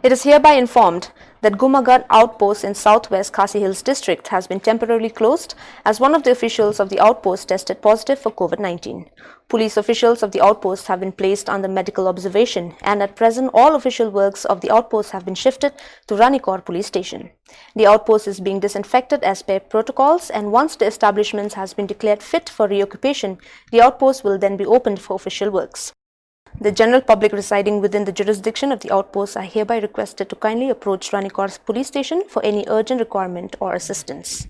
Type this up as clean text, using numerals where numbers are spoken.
It is hereby informed that Gumagat outpost in southwest Khasi Hills district has been temporarily closed as one of the officials of the outpost tested positive for COVID-19. Police officials of the outpost have been placed under medical observation, and at present all official works of the outpost have been shifted to Ranikor police station. The outpost is being disinfected as per protocols, and once the establishment has been declared fit for reoccupation, the outpost will then be opened for official works. The general public residing within the jurisdiction of the outposts are hereby requested to kindly approach Ranikor's police station for any urgent requirement or assistance.